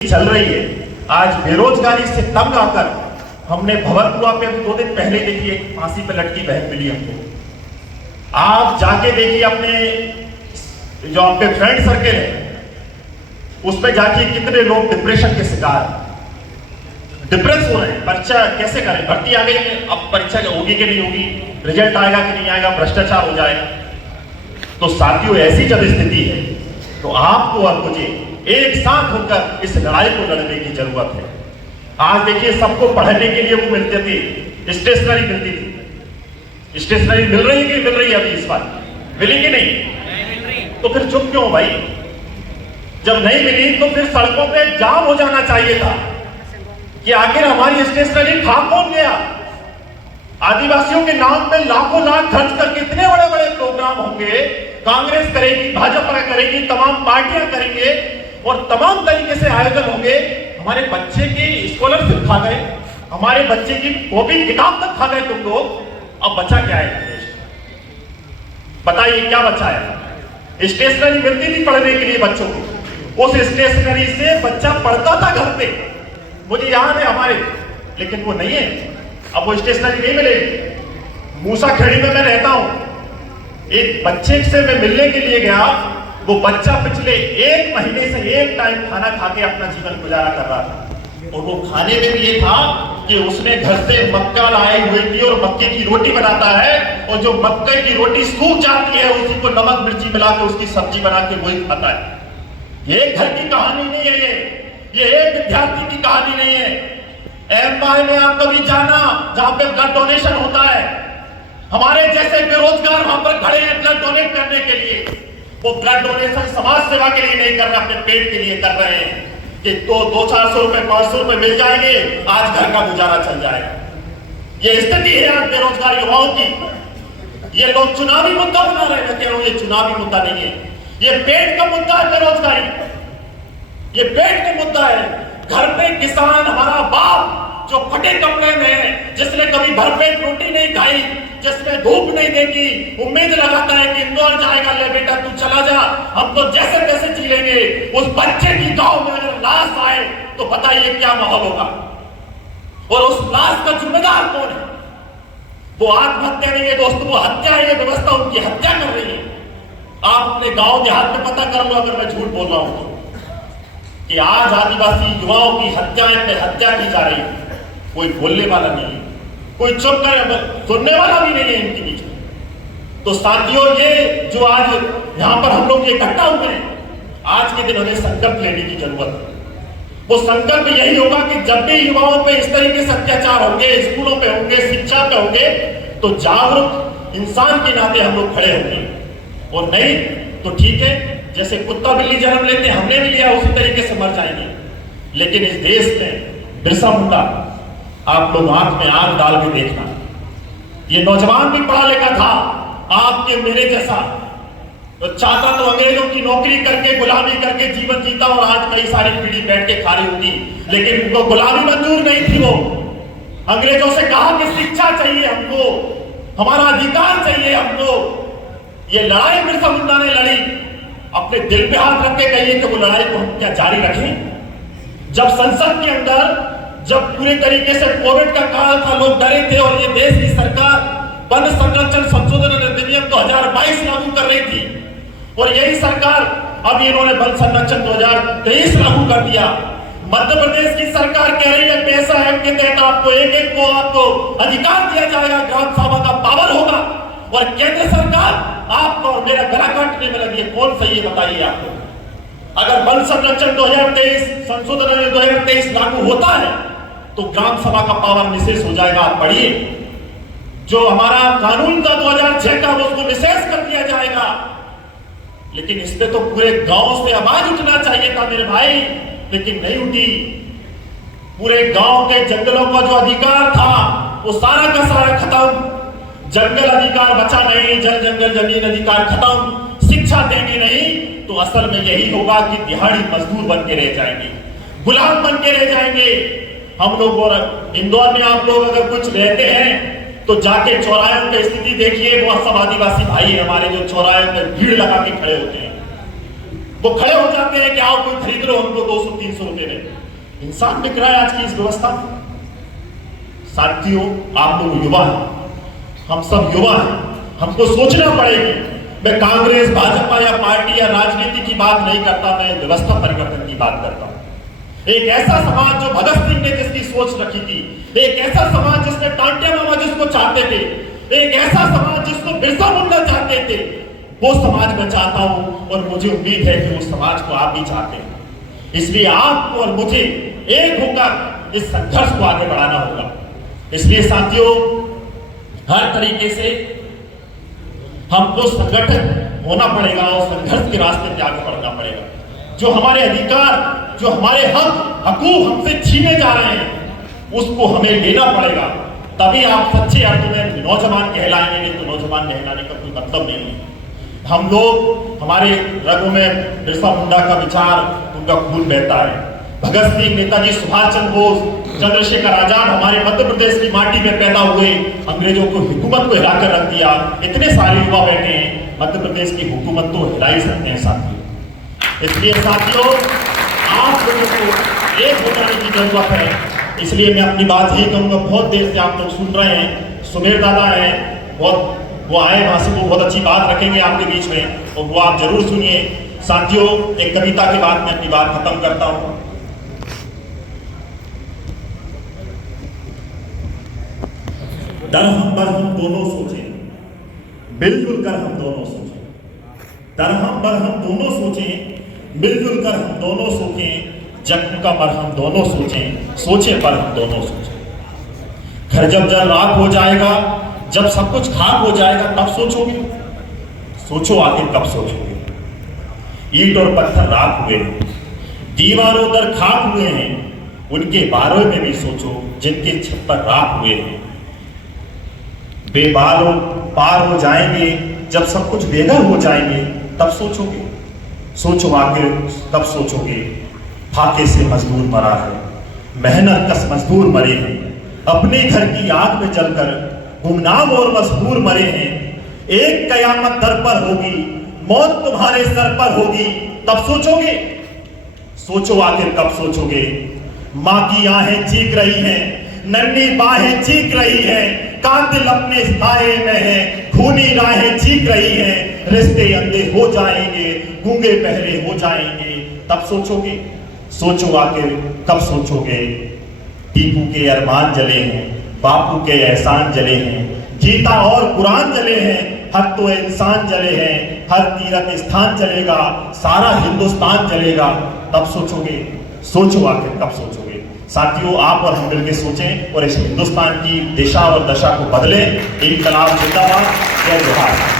चल रही है। आज बेरोजगारी से तंग आकर हमने भवरपुरा पे अभी 2 दिन पहले देखिए फांसी पे लटकी बहन मिली हमको। आप जाके देखिए अपने जो आपके फ्रेंड सर्कल है उस पे जाके कितने लोग डिप्रेशन के शिकार डिप्रेस हो रहे हैं। परीक्षा कैसे करें, भर्ती आ गई, अब परीक्षा होगी कि नहीं होगी, रिजल्ट आएगा कि नहीं आएगा, भ्रष्टाचार हो जाएगा। तो साथियों ऐसी जब स्थिति है तो आपको और मुझे एक साथ होकर इस लड़ाई को लड़ने की जरूरत है। आज देखिए सबको पढ़ने के लिए वो मिलते थे, स्टेशनरी मिलती थी। स्टेशनरी मिल रही है कि मिल रही है अभी इस बार मिली कि नहीं? तो फिर चुप क्यों भाई? जब नहीं मिली तो फिर सड़कों पे जाम हो जाना चाहिए था कि आखिर हमारी स्टेशनरी खा कौन गया। आदिवासियों के नाम पे लाखों लाख खर्च करके इतने बड़े बड़े प्रोग्राम होंगे, कांग्रेस करेगी, भाजपा करेगी, तमाम पार्टियां करेंगे और तमाम तरीके से आयोजन होंगे। हमारे बच्चे की स्कॉलरशिप खा गए, हमारे बच्चे की कॉपी किताब तक खा गए तुम लोग। अब बचा क्या है? बताइए क्या बचा है? स्टेशनरी मिलती थी पढ़ने के लिए बच्चों को, उस स्टेशनरी से बच्चा पढ़ता था घर पे, मुझे याद है हमारे, लेकिन वो नहीं है। अब वो स्टेशनरी नहीं मिलेगी। मूसाखेड़ी में मैं रहता हूं, एक बच्चे से मैं मिलने के लिए गया, वो बच्चा पिछले 1 महीने से 1 टाइम खाना खा के अपना जीवन गुजारा कर रहा था। और वो खाने में भी ये था कि उसने घर से मक्का लाए हुए थी और मक्के की रोटी बनाता है, और जो मक्के की रोटी सूख जाती है उसी को नमक मिर्ची मिला के उसकी सब्जी बना के वही खाता है। ये घर की कहानी नहीं है, ये एक विद्यार्थी की कहानी नहीं है। एमआई में आप कभी जाना जहां पे ब्लड डोनेशन होता है, हमारे जैसे बेरोजगार वहां पर खड़े हैं ब्लड डोनेट करने के लिए। वो ब्लड डोनेशन समाज सेवा के लिए नहीं कर रहे, अपने पेट के लिए कर रहे हैं कि तो 200-400 रुपए 500 रुपए मिल जाएंगे, आज घर का गुजारा चल जाएगा। ये स्थिति है आज बेरोजगार युवाओं की। ये लोग चुनावी मुद्दा बना रहे हैं। मैं कह रहा हूं ये चुनावी मुद्दा नहीं है, ये पेट का मुद्दा है। बेरोजगारी ये पेट का मुद्दा है। घर पे किसान हमारा बाप जो फटे कपड़े में है, जिसने कभी भरपेट रोटी नहीं खाई, जिसमें धूप नहीं देखी, उम्मीद लगाता है कि इंदौर जाएगा, ले बेटा तू चला जा, हम तो जैसे तैसे जी लेंगे। उस बच्चे की गांव में अगर लाश आए तो बताइए क्या माहौल होगा? और उस लाश का जिम्मेदार कौन है? वो आत्महत्या नहीं है दोस्तों, वो हत्या है। ये व्यवस्था उनकी हत्या कर रही है। आप अपने गांव देहात में पता कर लो, अगर मैं झूठ बोल रहा हूं कि आज आदिवासी युवाओं की हत्याएं पे हत्या की जा रही है। कोई बोलने वाला नहीं है, कोई चुप करे, सुनने वाला भी नहीं है इनके बीच में। तो साथियों, ये जो आज यहां पर हम लोग इकट्ठा हुए हैं, आज के दिन हमें संकल्प लेने की जरूरत है। वो संकल्प यही होगा कि जब भी युवाओं पे इस तरीके से अत्याचार होंगे, स्कूलों पे होंगे, शिक्षा पे होंगे, तो जागरूक इंसान के नाते हम लोग खड़े होंगे। और नहीं तो ठीक है, जैसे कुत्ता बिल्ली जन्म लेते हमने भी लिया, उसी तरीके से मर जाएंगे। लेकिन इस देश में बिरसा मुंडा, आप लोग आंख में आंख डाल के देखना, ये नौजवान भी पढ़ा लिखा था आपके मेरे जैसा, तो चाहता तो अंग्रेजों की नौकरी करके गुलामी करके जीवन जीता, और आज कई सारी पीढ़ी बैठ के खा रही होगी, लेकिन उनको गुलामी मंजूर नहीं थी। वो अंग्रेजों से कहा कि शिक्षा चाहिए हमको, हमारा अधिकार चाहिए हमको। ये लड़ाई बिरसा मुंडा ने लड़ी। अपने दिल पे हाथ रख के कहिए कि वो लड़ाई को हम क्या जारी रखें? जब संसद के अंदर जब पूरे तरीके से कोविड का काल था, लोग डरे थे, और ये देश की सरकार वन संरक्षण संशोधन अधिनियम 2022 लागू कर रही थी, और यही सरकार अब इन्होंने वन संरक्षण 2023 लागू कर दिया। मध्य प्रदेश की सरकार कह रही है पैसा एक्ट के तहत आपको एक को आपको अधिकार दिया जाएगा, ग्राम सभा का पावर होगा, और केंद्र सरकार आपको मेरा गला काटने में लगी है। कौन सही है बताइए आपको? अगर वन संरक्षण 2023 संशोधन 2023 लागू होता है तो ग्राम सभा का पावर निशेष हो जाएगा। आप पढ़िए, जो हमारा कानून था 2006 का, उसको निशेष कर दिया जाएगा। लेकिन इस पे तो पूरे गांव से आवाज उठना चाहिए था मेरे भाई, लेकिन नहीं उठी। पूरे गांव के जंगलों का जो अधिकार था वो सारा का सारा खत्म। जंगल अधिकार बचा नहीं, जल जंगल जमीन अधिकार खत्म। शिक्षा देंगे नहीं तो असल में यही होगा कि दिहाड़ी मजदूर बन के रह जाएंगे, गुलाम बन के रह जाएंगे हम लोग। और इंदौर में आप लोग अगर कुछ रहते हैं तो जाके चौराहों की स्थिति देखिए। वो सब आदिवासी भाई हमारे जो चौराहे पर भीड़ लगा के खड़े होते हैं, वो खड़े हो जाते हैं कि आओ कोई खरीद लो हमको 200-300 रुपए में। इंसान बिक रहा है आज की इस व्यवस्था में। साथियों, आप लोग युवा हैं, हम सब युवा हैं, हमको सोचना पड़ेगी। मैं कांग्रेस, भाजपा या पार्टी या राजनीति की बात नहीं करता, मैं व्यवस्था परिवर्तन की बात करता हूं। एक ऐसा समाज जो भगत सिंह ने जिसकी सोच रखी थी, एक ऐसा समाज जिसने टांटिया मामा जिसको चाहते थे, एक ऐसा समाज जिसको बिरसा मुंडा चाहते थे, वो समाज मैं चाहता हूं और मुझे उम्मीद है कि उस समाज को आप भी चाहते हैं। इसलिए आपको और मुझे एक होकर इस संघर्ष को आगे बढ़ाना होगा। इसलिए साथियों, हर तरीके से हमको संगठन होना पड़ेगा और संघर्ष के रास्ते पे आगे बढ़ना पड़ेगा। जो हमारे अधिकार, जो हमारे हकूक हमसे छीने जा रहे हैं, उसको हमें लेना पड़ेगा। तभी आप सच्चे अर्थ में नौजवान कहलाएंगे, नहीं तो नौजवान कहलाने का कोई मतलब नहीं है। हम लोग, हमारे रगों में बिरसा मुंडा का विचार, उनका खून बहता है। भगत सिंह, नेताजी सुभाष चंद्र बोस, चंद्रशेखर आजाद हमारे मध्य प्रदेश की माटी में पैदा हुए, अंग्रेजों को हुकूमत को हिलाकर रख दिया। इतने सारे युवा बैठे हैं, मध्य प्रदेश की हुकूमत तो हिला ही सकते हैं साथियों। इसलिए साथियों, आप लोगों को एक हो जाने की जरूरत है। इसलिए मैं अपनी बात यही कहूंगा, बहुत देर से आप लोग सुन रहे हैं, सुमेर दादा हैं, बहुत वो आए वहां से, वो बहुत अच्छी बात रखेंगे आपके बीच में, और वो आप जरूर सुनिए। साथियों, एक कविता के बाद मैं अपनी बात खत्म करता हूं। दरहम बरहम दोनों सोचें, मिलजुल कर हम दोनों सोचें। दरहम बरहम दोनों सोचें, मिलजुल कर हम दोनों सोचें। जख्म का मरहम दोनों सोचें, सोचें पर हम दोनों सोचें। घर जब जल राख हो जाएगा, जब सब कुछ खाक हो जाएगा, तब सोचोगे? सोचो आखिर कब सोचोगे? ईंट और पत्थर राख हुए हैं, दीवारों दर खाक हुए हैं, उनके बारों में भी सोचो जिनके छप्पर राख हुए हैं। बेबालों पार हो जाएंगे, जब सब कुछ बेघर हो जाएंगे, तब सोचोगे? सोचो आखिर कब सोचोगे? फाके से मजदूर मरा है, मेहनत कस मजदूर मरे हैं, अपने घर की आग में जलकर गुमनाम और मजबूर मरे हैं। एक कयामत दर पर होगी, मौत तुम्हारे सर पर होगी, तब सोचोगे? सोचो आखिर कब सोचोगे? माँ की आहें चीख रही हैं, नन्ही बाहें चीख रही हैं, कातिल अपने साए में है, खूनी राहें चीख रही हैं, रिश्ते अंधे हो जाएंगे, गूंगे बहरे हो जाएंगे, तब सोचोगे? सोचो आखिर कब सोचोगे? टीपू के अरमान जले हैं, बापू के एहसान जले हैं, गीता और कुरान जले हैं, हक तो इंसान जले हैं, हर तीर्थ स्थान जलेगा, सारा हिंदुस्तान जलेगा, तब सोचोगे? सोचो आखिर कब सोचोगे? साथियों, आप और हम मिलकर सोचें और इस हिंदुस्तान की दिशा और दशा को बदलें। इनकलाब जिंदाबाद, जय जोहार।